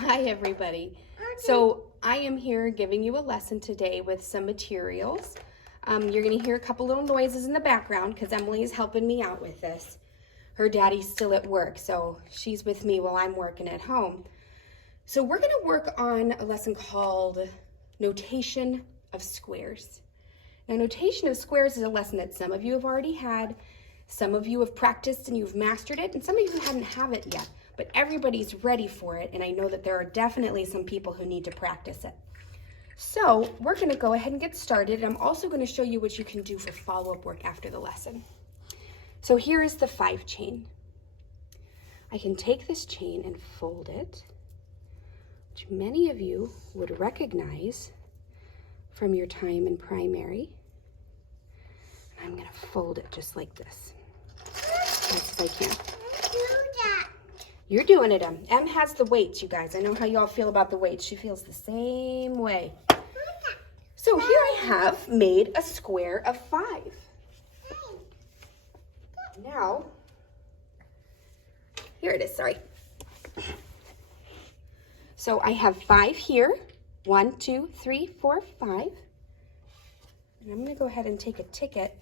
Hi everybody. So I am here giving you a lesson today with some materials. You're going to hear a couple little noises in the background because Emily is helping me out with this. Her daddy's still at work, so she's with me while I'm working at home. So we're going to work on a lesson called Notation of Squares. Now, notation of squares is a lesson that some of you have already had, some of you have practiced and you've mastered it, and some of you hadn't have it yet. But everybody's ready for it, and I know that there are definitely some people who need to practice it. So we're going to go ahead and get started. I'm also going to show you what you can do for follow-up work after the lesson. So here is the 5 chain. I can take this chain and fold it, which many of you would recognize from your time in primary. And I'm going to fold it just like this, as best as I can. You're doing it, Em. Em has the weights, you guys. I know how y'all feel about the weights. She feels the same way. So here I have made a square of 5. Now, here it is, sorry. So I have 5 here. 1, 2, 3, 4, 5. And I'm going to go ahead and take a ticket.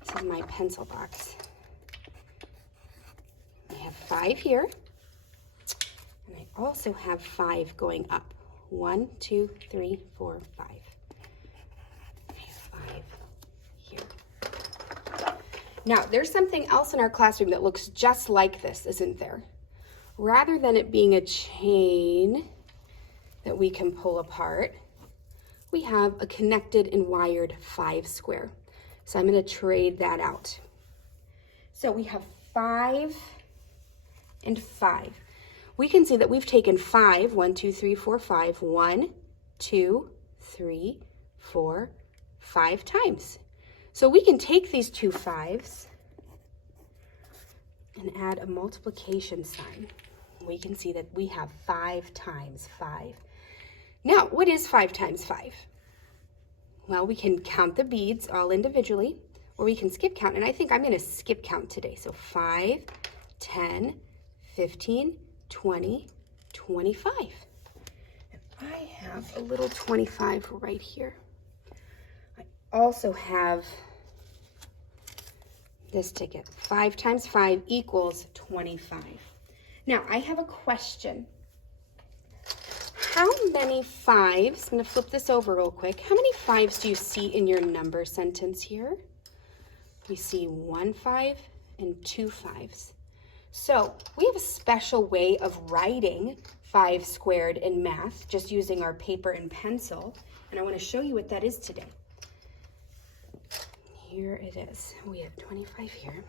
This is my pencil box. I have 5 here. And I also have 5 going up. 1, 2, 3, 4, 5. I have 5 here. Now, there's something else in our classroom that looks just like this, isn't there? Rather than it being a chain that we can pull apart, we have a connected and wired 5 square. So I'm going to trade that out. So we have 5 and 5. We can see that we've taken 5, 1, 2, 3, 4, 5, 1, 2, 3, 4, 5 times. So we can take these two 5s and add a multiplication sign. We can see that we have 5 times 5. Now, what is 5 times 5? Well, we can count the beads all individually, or we can skip count, and I think I'm going to skip count today. So 5, 10, 15, 20, 25. And I have a little 25 right here. I also have this ticket. 5 times 5 equals 25. Now, I have a question. How many 5s, I'm going to flip this over real quick. How many 5s do you see in your number sentence here? We see 1 5 and 2 5s. So we have a special way of writing 5 squared in math, just using our paper and pencil. And I want to show you what that is today. Here it is. We have 25 here.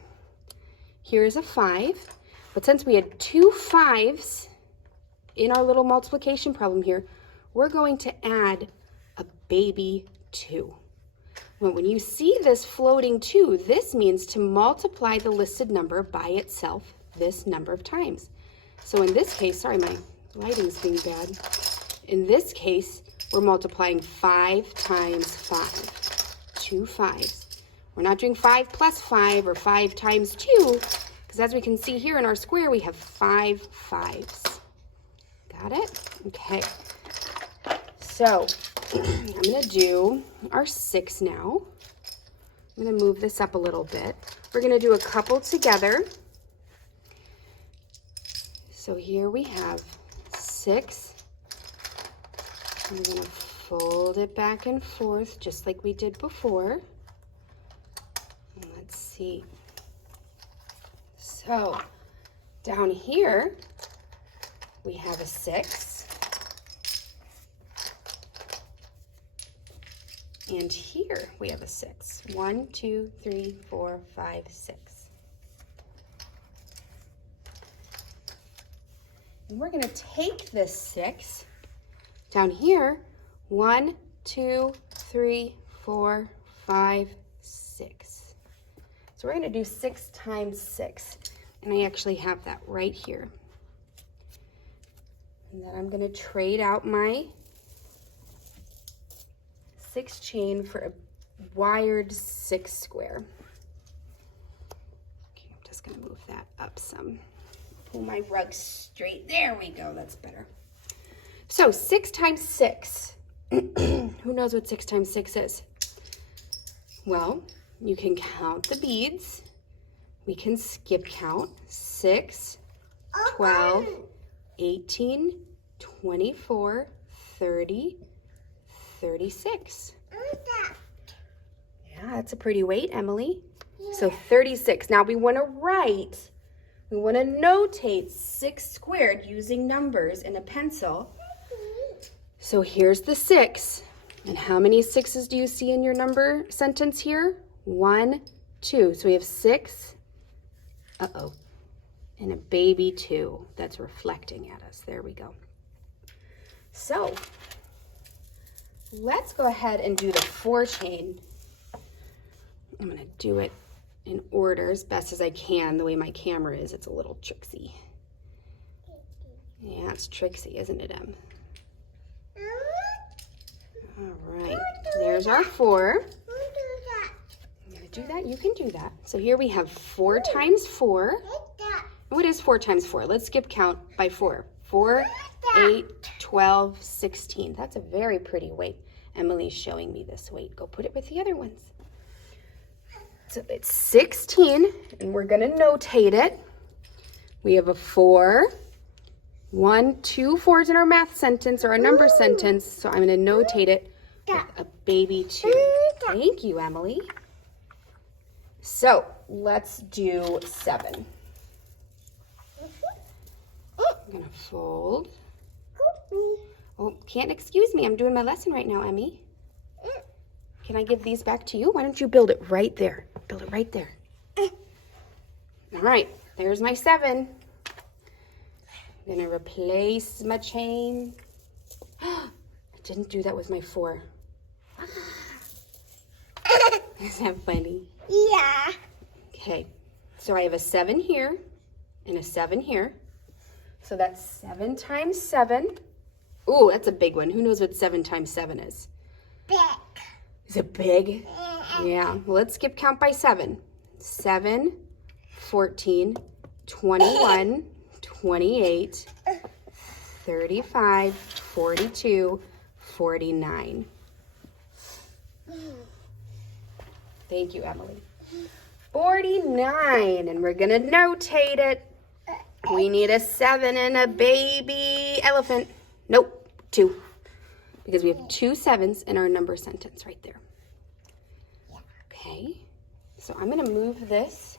Here is a 5. But since we had 2 5s in our little multiplication problem here, we're going to add a baby 2. When you see this floating 2, this means to multiply the listed number by itself this number of times. So in this case, sorry, my lighting's being bad. In this case, we're multiplying 5 times 5. 2 5s. We're not doing 5 plus 5 or 5 times 2, because as we can see here in our square, we have 5 5s. Got it? Okay. So I'm going to do our 6 now. I'm going to move this up a little bit. We're going to do a couple together. So here we have 6. I'm going to fold it back and forth just like we did before. And let's see. So down here we have a 6. And here we have a 6. 1, 2, 3, 4, 5, 6. And we're going to take this 6 down here. 1, 2, 3, 4, 5, 6. So we're going to do 6 times 6. And I actually have that right here. And then I'm going to trade out my 6 chain for a wired 6 square. Okay, I'm just going to move that up some. Pull my rug straight. There we go. That's better. So 6 times 6. Who knows what 6 times 6 is? Well, you can count the beads. We can skip count. 6, 12, 18, 24, 30, 36. Yeah, that's a pretty weight, Emily. So 36. Now we want to notate 6 squared using numbers and a pencil. So here's the 6. And how many 6s do you see in your number sentence here? 1, 2. So we have 6. Uh-oh. And a baby 2 that's reflecting at us. There we go. So let's go ahead and do the 4 chain. I'm going to do it in order as best as I can. The way my camera is, it's a little tricksy. Yeah, it's tricksy, isn't it, Em? All right, there's our 4. I'm going to do that. You can do that. So here we have 4 times 4. What is 4 times 4? Let's skip count by 4. 4, 8, 12, 16. That's a very pretty weight. Emily's showing me this weight. Go put it with the other ones. So it's 16, and we're going to notate it. We have a 4. 1, 2 4s in our math sentence or our number sentence. So I'm going to notate it with a baby 2. Thank you, Emily. So let's do 7. I'm going to fold. Oh, can't excuse me. I'm doing my lesson right now, Emmy. Can I give these back to you? Why don't you build it right there? Build it right there. All right, there's my 7. I'm going to replace my chain. I didn't do that with my 4. Is that funny? Yeah. Okay, so I have a 7 here and a 7 here. So that's 7 times 7. Ooh, that's a big one. Who knows what 7 times 7 is? Big. Is it big? Yeah. Well, let's skip count by 7. 7, 14, 21, 28, 35, 42, 49. Thank you, Emily. 49, and we're going to notate it. We need a 7 and a baby elephant. Nope, 2. Because we have 2 7s in our number sentence right there. Okay, so I'm going to move this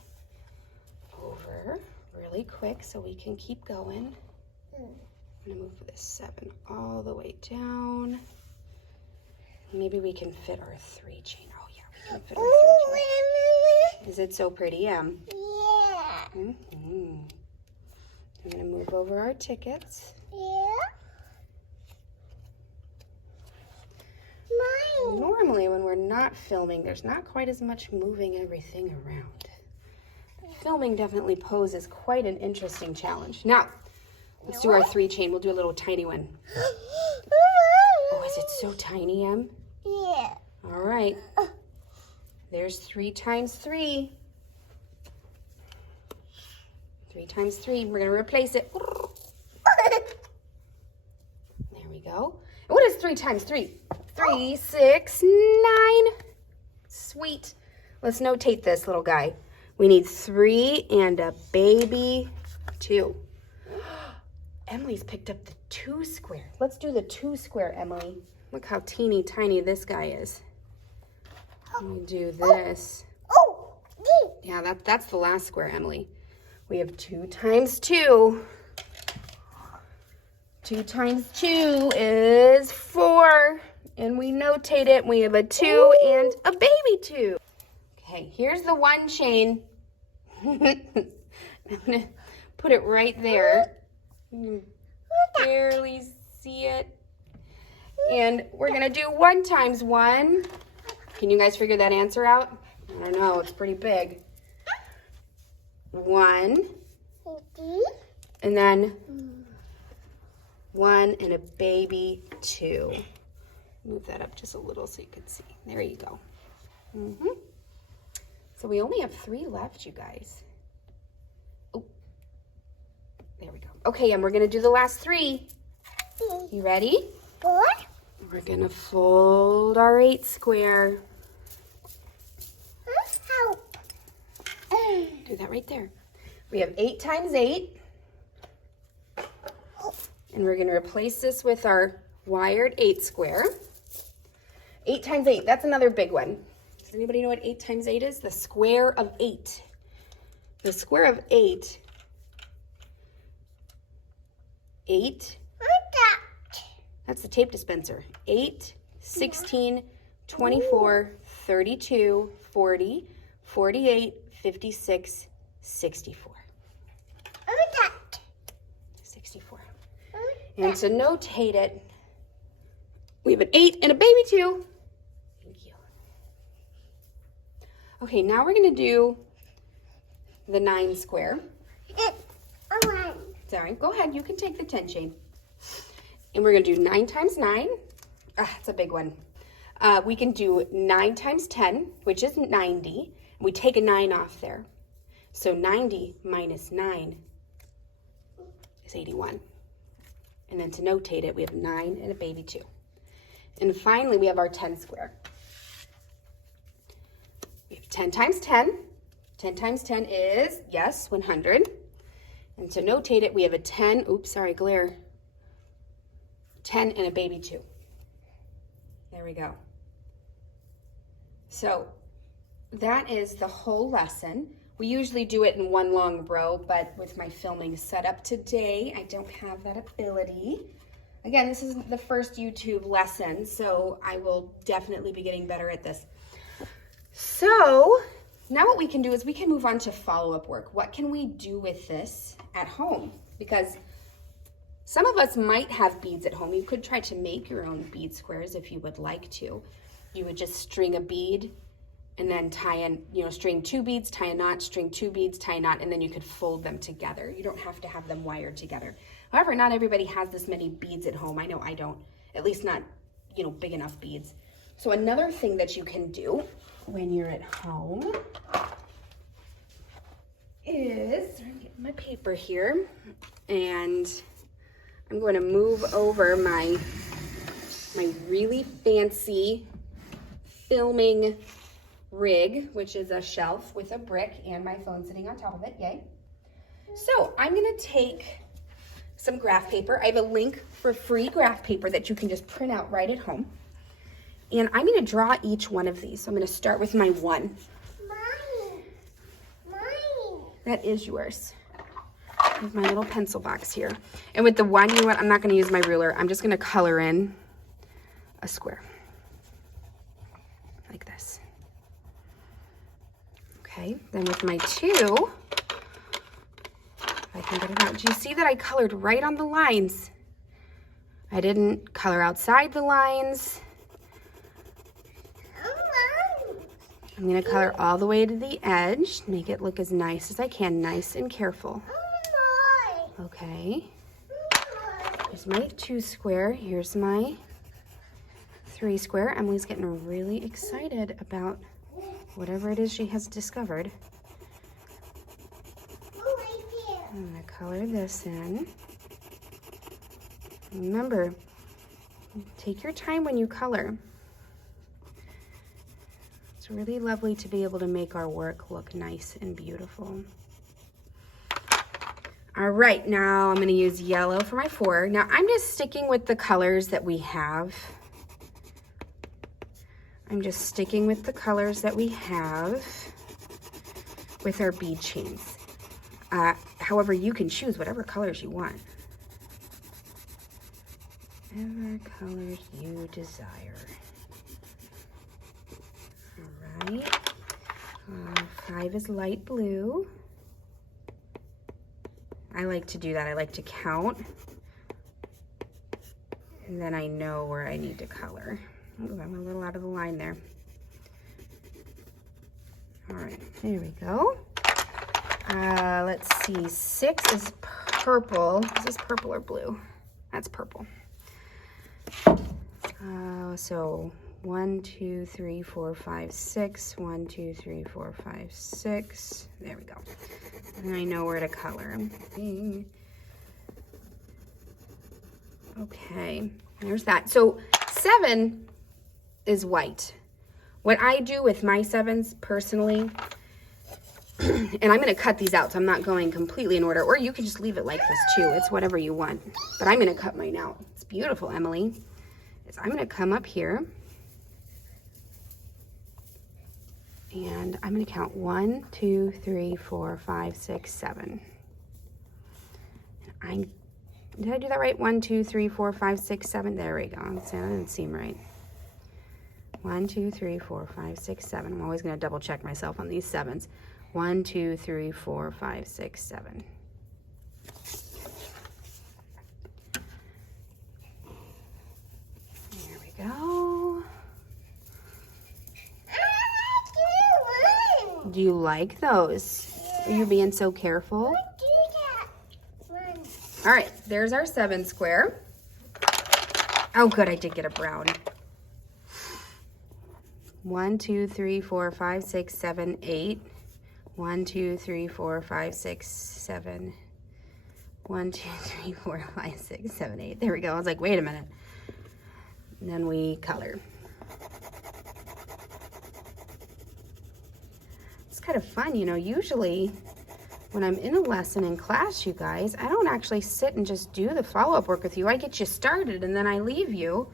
over really quick so we can keep going. I'm going to move this 7 all the way down. Maybe we can fit our 3 chain. Oh, yeah, we can fit our 3 chain. Is it so pretty, Em? Yeah. I'm going to move over our tickets. Yeah. Mine. Normally, when we're not filming, there's not quite as much moving everything around. Filming definitely poses quite an interesting challenge. Now, let's do our 3 chain. We'll do a little tiny one. Oh, is it so tiny, Em? Yeah. All right. There's 3 times 3. 3 times 3. We're going to replace it. There we go. And what is 3 times 3? 3, 6, 9. Sweet. Let's notate this little guy. We need 3 and a baby 2. Emily's picked up the 2 square. Let's do the 2 square, Emily. Look how teeny tiny this guy is. Let me do this. Yeah, that's the last square, Emily. We have 2 times 2. 2 times 2 is 4. And we notate it. We have a 2 and a baby 2. Okay, here's the 1 chain. I'm going to put it right there. You can barely see it. And we're going to do 1 times 1. Can you guys figure that answer out? I don't know. It's pretty big. 1. And then 1 and a baby 2. Move that up just a little so you can see. There you go. So we only have 3 left, you guys. Oh, there we go. Okay, and we're going to do the last 3. You ready? Four. We're gonna fold our 8 square. Help. Do that right there. We have 8 times 8. And we're gonna replace this with our wired 8 square. 8 times 8, that's another big one. Does anybody know what 8 times 8 is? The square of 8. The square of 8. 8. That's the tape dispenser. 8, 16, 24, 32, 40, 48, 56, 64. 64. And to notate it, we have an 8 and a baby 2. Thank you. Okay, now we're going to do the 9 square. Sorry, go ahead. You can take the 10 chain. And we're going to do 9 times 9. That's a big one. We can do 9 times 10, which is 90. We take a 9 off there. So 90 minus 9 is 81. And then to notate it, we have 9 and a baby 2. And finally, we have our 10 square. We have 10 times 10. 10 times 10 is, yes, 100. And to notate it, we have a 10, oops, sorry, glare. 10 and a baby 2. There we go. So that is the whole lesson. We usually do it in one long row, but with my filming set up today, I don't have that ability. Again, this is the first YouTube lesson, so I will definitely be getting better at this. So now what we can do is we can move on to follow-up work. What can we do with this at home? Because some of us might have beads at home. You could try to make your own bead squares if you would like to. You would just string a bead and then tie in, string 2 beads, tie a knot, string 2 beads, tie a knot, and then you could fold them together. You don't have to have them wired together. However, not everybody has this many beads at home. I know I don't, at least not, big enough beads. So another thing that you can do when you're at home is, I'm getting my paper here, and I'm going to move over my really fancy filming rig, which is a shelf with a brick and my phone sitting on top of it, yay. So I'm gonna take some graph paper. I have a link for free graph paper that you can just print out right at home. And I'm gonna draw each one of these. So I'm gonna start with my 1. Mine. That is yours. With my little pencil box here. And with the 1, you know what, I'm not gonna use my ruler. I'm just gonna color in a square. Like this. Okay, then with my 2, if I can get it out. Do you see that I colored right on the lines? I didn't color outside the lines. I'm gonna color all the way to the edge, make it look as nice as I can, nice and careful. Okay, here's my 2 square, here's my 3 square. Emily's getting really excited about whatever it is she has discovered. I'm gonna color this in. Remember, take your time when you color. It's really lovely to be able to make our work look nice and beautiful. All right, now I'm gonna use yellow for my 4. Now I'm just sticking with the colors that we have. I'm just sticking with the colors that we have with our bead chains. However, you can choose whatever colors you want. Whatever colors you desire. All right. 5 is light blue. I like to do that. I like to count. And then I know where I need to color. Ooh, I'm a little out of the line there. All right, there we go. Let's see, 6 is purple. Is this purple or blue? That's purple. So 1, 2, 3, 4, 5, 6. 1, 2, 3, 4, 5, 6. There we go. And I know where to color. Okay, there's that. So 7 is white. What I do with my 7s personally, and I'm going to cut these out, so I'm not going completely in order, or you can just leave it like this too. It's whatever you want. But I'm going to cut mine out. It's beautiful, Emily. I'm going to come up here, and I'm going to count 1, 2, 3, 4, 5, 6, 7. Did I do that right? 1, 2, 3, 4, 5, 6, 7. There we go. That didn't seem right. 1, 2, 3, 4, 5, 6, 7. I'm always going to double check myself on these 7s. 1, 2, 3, 4, 5, 6, 7. There we go. Do you like those? Are you being so careful? All right, there's our 7 square. Oh, good, I did get a brown. 1, 2, 3, 4, 5, 6, 7, 8. 1, 2, 3, 4, 5, 6, 7. 1, 2, 3, 4, 5, 6, 7, 8. There we go. I was like, wait a minute. And then we color. It's kind of fun, you know. Usually when I'm in a lesson in class, you guys, I don't actually sit and just do the follow-up work with you. I get you started and then I leave you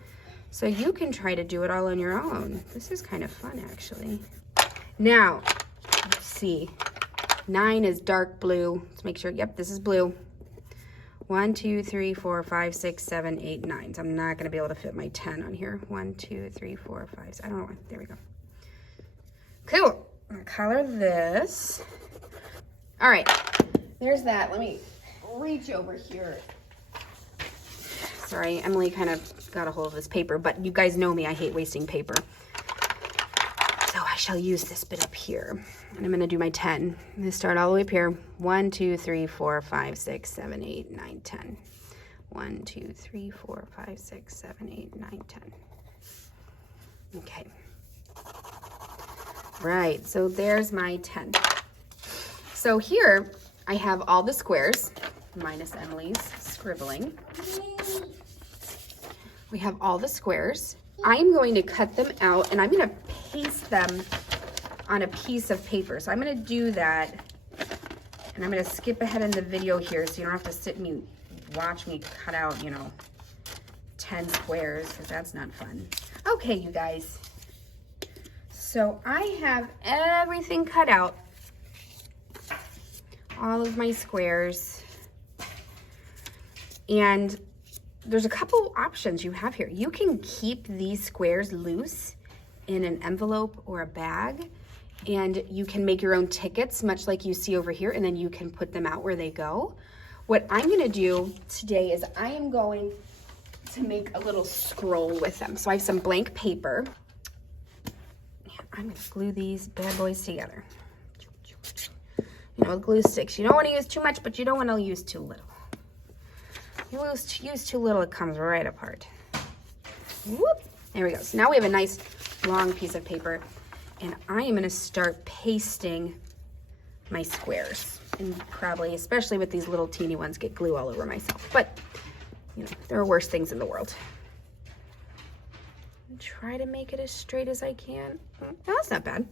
so you can try to do it all on your own. This is kind of fun, actually. Now, let's see. 9 is dark blue. Let's make sure, yep, this is blue. 1, 2, 3, 4, 5, 6, 7, 8, 9. So I'm not gonna be able to fit my 10 on here. 1, 2, 3, 4, 5, 6. I don't know, there we go. Cool, I'm gonna color this. All right, there's that. Let me reach over here. Sorry, Emily kind of got a hold of this paper, but you guys know me, I hate wasting paper. So I shall use this bit up here. And I'm gonna do my 10. I'm gonna start all the way up here. 1, 2, 3, 4, 5, 6, 7, 8, 9, 10. 1, 2, 3, 4, 5, 6, 7, 8, 9, 10. Okay. Right, so there's my 10. So here I have all the squares, minus Emily's scribbling. We have all the squares. I'm going to cut them out and I'm going to paste them on a piece of paper. So I'm going to do that, and I'm going to skip ahead in the video here so you don't have to sit and watch me cut out, you know, 10 squares, because that's not fun. Okay, you guys. So I have everything cut out. All of my squares. And there's a couple options you have here. You can keep these squares loose in an envelope or a bag, and you can make your own tickets, much like you see over here, and then you can put them out where they go. What I'm gonna do today is I am going to make a little scroll with them. So I have some blank paper. I'm gonna glue these bad boys together. You know, glue sticks. You don't want to use too much, but you don't want to use too little. You use too little, it comes right apart. Whoop! There we go. So now we have a nice long piece of paper, and I am going to start pasting my squares. And probably, especially with these little teeny ones, get glue all over myself. But, you know, there are worse things in the world. And try to make it as straight as I can. Oh, that's not bad.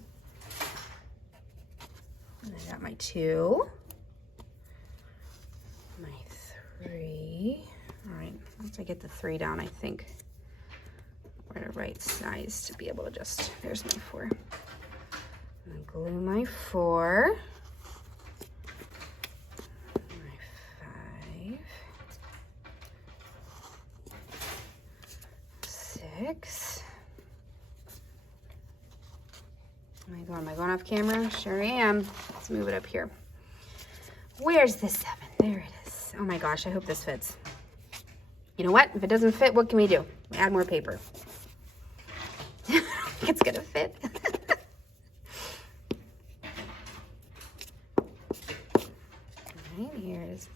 I got my 2, my 3. All right, once I get the 3 down, I think we're the right size to be able to just, there's my 4. I'm gonna glue my 4, my 5, 6. Am I going off camera? Sure am. Let's move it up here. Where's the 7? There it is. Oh my gosh, I hope this fits. You know what? If it doesn't fit, what can we do? Add more paper. It's gonna fit. All right, here's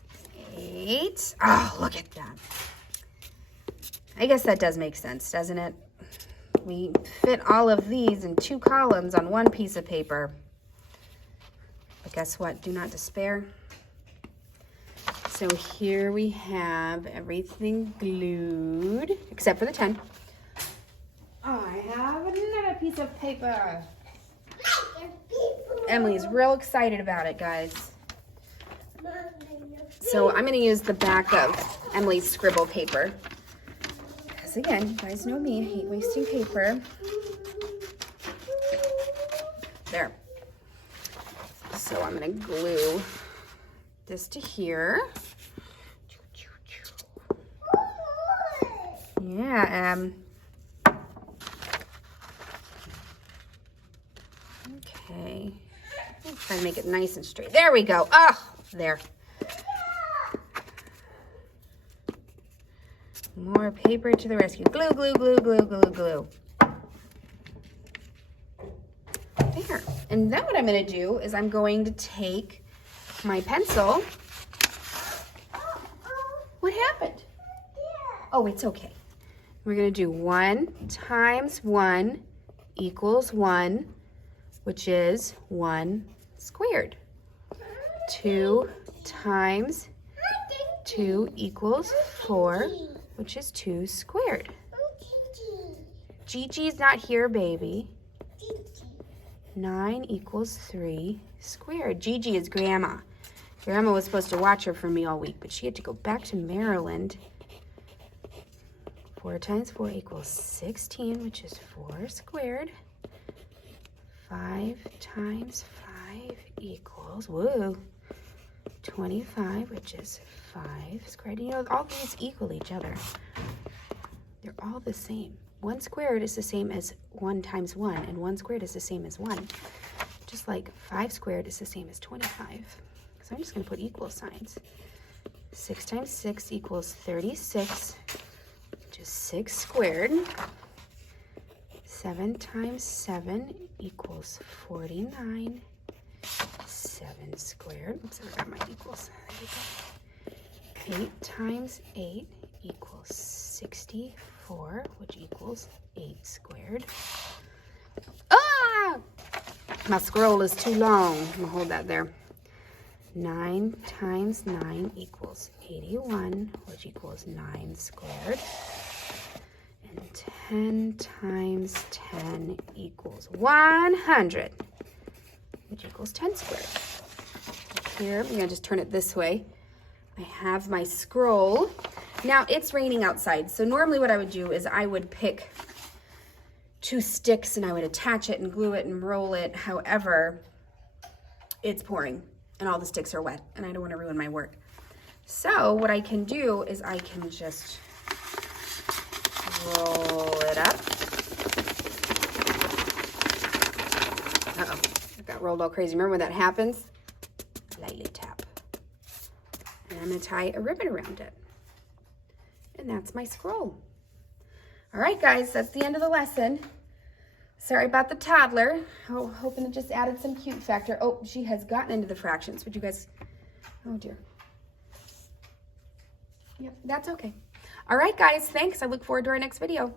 8. Oh, look at that. I guess that does make sense, doesn't it? We fit all of these in 2 columns on 1 piece of paper. But guess what? Do not despair. So here we have everything glued, except for the 10. I have another piece of paper. Emily's real excited about it, guys. So I'm going to use the back of Emily's scribble paper. Because again, you guys know me, I hate wasting paper. There. So I'm going to glue this to here. Yeah, okay. I'm trying to make it nice and straight. There we go. Oh, there. More paper to the rescue. Glue, glue, glue, glue, glue, glue. There. And then what I'm going to do is I'm going to take my pencil. What happened? Oh, it's okay. We're going to do 1 times 1 equals 1, which is 1 squared. 2 times 2 equals 4, which is 2 squared. Gigi's not here, baby. 9 equals 3 squared. Gigi is Grandma. Grandma was supposed to watch her for me all week, but she had to go back to Maryland. 4 times 4 equals 16, which is 4 squared. 5 times 5 equals, whoa, 25, which is 5 squared. You know, all these equal each other. They're all the same. 1 squared is the same as 1 times 1, and 1 squared is the same as 1. Just like 5 squared is the same as 25. So I'm just going to put equal signs. 6 times 6 equals 36, which is 6 squared. 7 times 7 equals 49. 7 squared. Oops, I forgot my equals. There we go. 8 times 8 equals 64, which equals 8 squared. Ah! My scroll is too long. I'm going to hold that there. 9 times 9 equals 81, which equals 9 squared. And 10 times 10 equals 100, which equals 10 squared. Here, I'm going to just turn it this way. I have my scroll. Now, it's raining outside, so normally what I would do is I would pick 2 sticks and I would attach it and glue it and roll it. However, it's pouring and all the sticks are wet and I don't want to ruin my work. So what I can do is I can just roll it up. Uh-oh, it got rolled all crazy. Remember when that happens? Lightly tap. And I'm going to tie a ribbon around it. And that's my scroll. All right, guys, that's the end of the lesson. Sorry about the toddler. Hoping it just added some cute factor. Oh, she has gotten into the fractions. Would you guys, oh dear. Yep, that's okay. All right, guys, thanks. I look forward to our next video.